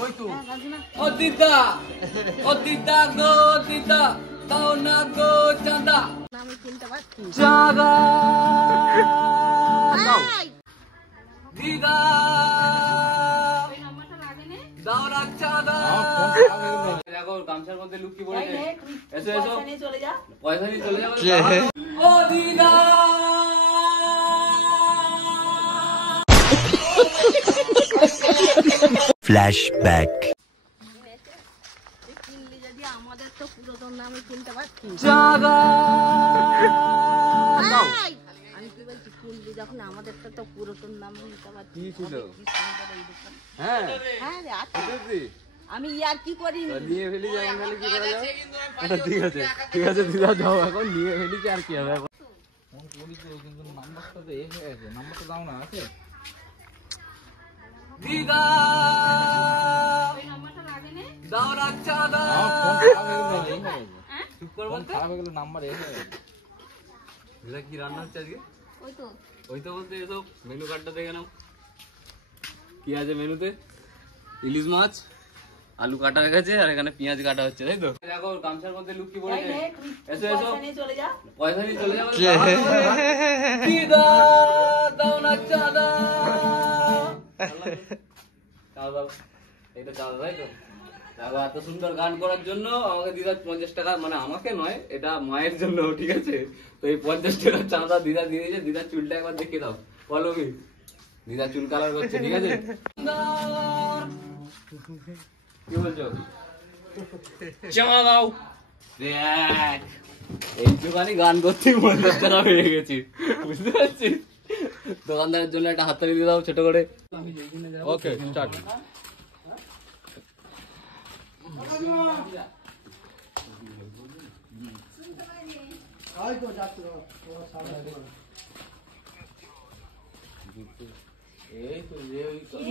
ওই তো ও দিদা গো দিদা দাও না গো চাঁদা আমি কিনতে পারছি চাঁদা দাও দিদা দাও না চাঁদা দেখো গামছার মধ্যে লুকিয়ে পড়েছে এসো এসো চলে যা পয়সা নিয়ে চলে যাবে ও দিদা ফ্ল্যাশব্যাক কিনলি যদি আমাদের তো পুরাতন নামে কিনতে পারছি চাঁদা দাও আমি কি বলছি কিনলি যখন আমাদের তো পুরাতন নামে নিতে পারছি কি ছিল কি সুন্দর এই দোকান। হ্যাঁ হ্যাঁ রে আছে বুঝেছি আমি আর কি করি নিয়ে ফেলি যাই নালে কি করা যাবে ঠিক আছে দিদা যাও এখন নিয়ে ফেলি আর কি হবে এখন ফোন করি তো কিন্তু নাম্বারটা তো এই হয়ে গেছে নাম্বারটা দাও না আছে দিদা দাও না চাঁদা চুপ কর বলতে খারাপ হয়ে গেল নাম্বার এই হয়ে গেছে দিদা কি রান্না হচ্ছে আজকে ওই তো বলতে এসব মেনু কার্ডটা দেখে নাও কি আছে মেনুতে ইলিশ মাছ আলু কাটা হয়ে গেছে আর এখানে পেঁয়াজ কাটা হচ্ছে তাই তো দেখো গামছার মধ্যে লুকিয়ে পড়েছে এসো এসো চলে যা পয়সা নিয়ে চলে যাবে দিদা দাও না চাঁদা চাঁদা এটা চাঁদা তাই তো দেখো এত সুন্দর গান করার জন্য আমাকে দিদা 50 টাকা মানে আমাকে নয় এটা মায়ের জন্য ঠিক আছে তো এই 50 টাকা চাঁদা দিদা দিয়ে দিয়েছে দিদা চুলটা একবার দেখিয়ে দাও বলো কি দিদা চুল কালার করছে ঠিক আছে কি বলছো চাঁদা দাও দেখ এইটুখানি গান করতে 50 টাকা পেয়ে গেছি বুঝতে পারছিস দোকানদারের জন্য একটা হাততালি দিয়ে দাও ছোট করে ওকে স্টার্ট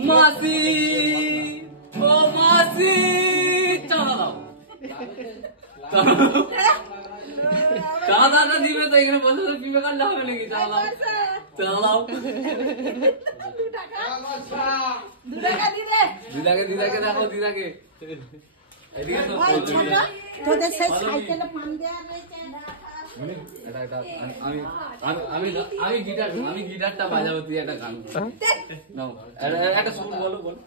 মাসি ও মাসি চাঁদা দাও চাঁদাটা দিবে তো এখানে বসে তো পিবে কাটলে হবে নাকি চাঁদা দাও দিদাকে দেখো দিদাকে এদিকে তো তোদের সেই সাইকেলে পান দেয়া রয়েছে আমি গিটারটা বাজাবো তুই একটা গান নাও একটা সুর বলো বলো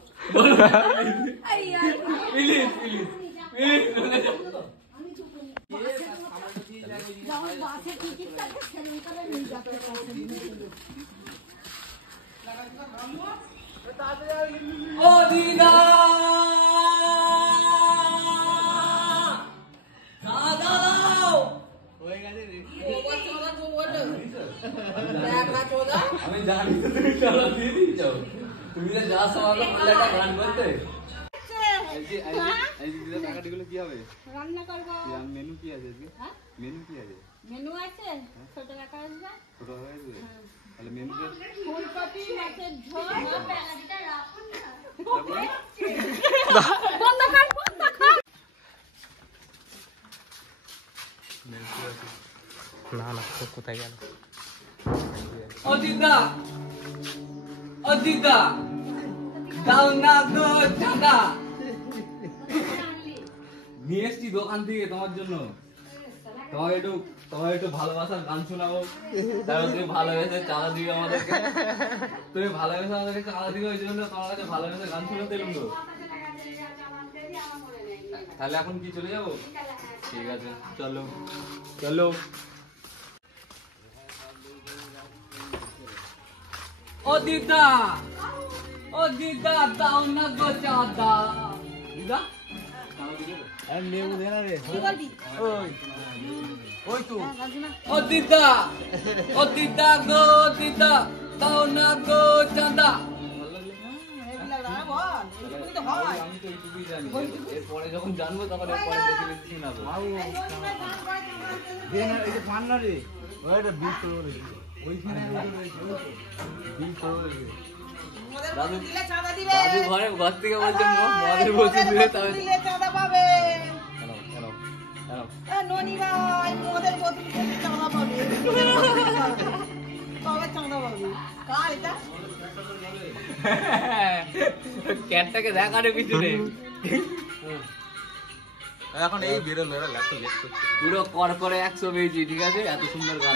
প্লিজ ও দিদা আমি জানি তুমি চাঁদা দিয়ে দিচ্ছ তুমি যে যা সমালো বললে একটা গান করতে এই দিদা টাকাটিগুলো কি হবে রান্না করব মেনু কি আছে আজকে মেনু কি আছে মেনু আছে ছোট রাখা আছে ছোট হয়ে গেছে তাহলে মেনু কি ফুলকপি মাছের ঝোল প্যালাডিটা রাখুন না না তো কোথায় গেল ও দিদা দাও না গো চাঁদা নিয়ে এসছি দোকান থেকে তোমার জন্য তোমার একটু ভালোবাসার গান শোনাবো তারপর তুমি ভালোবেসে চাঁদা দিবে আমাদেরকে তুমি ভালোবেসে আমাদেরকে চাঁদা দিবে ওই জন্য তোমার কাছে ভালোবেসে গান শোনাতে এলাম তো তাহলে এখন কি চলে যাবো ঠিক আছে চলো চলো ও দিদা দাও না গো চাঁদা দিদা নেবু দে না রে ওই তো ও দিদা গো দিদা দাও না গো চাঁদা আমি তো এইটুকুই জানি এরপরে যখন জানবো তখন এরপরে বেশি বেশি শোনাবো দে না এটা পান না রে ওইটা 20 টাকা রে ওইখানে বিল করে দাদু ঘর থেকে বলছে মদের বোতল দিলে তবে চাঁদা পাবে হ্যালো ননি ভাই মদের বোতল চাঁদা পাবে ক্যাটটাকে দেখারে পিছনে এখন এই বেরোলো এরা লেট করছে পুরো কর করে 100 পেয়েছি ঠিক আছে এত সুন্দর গান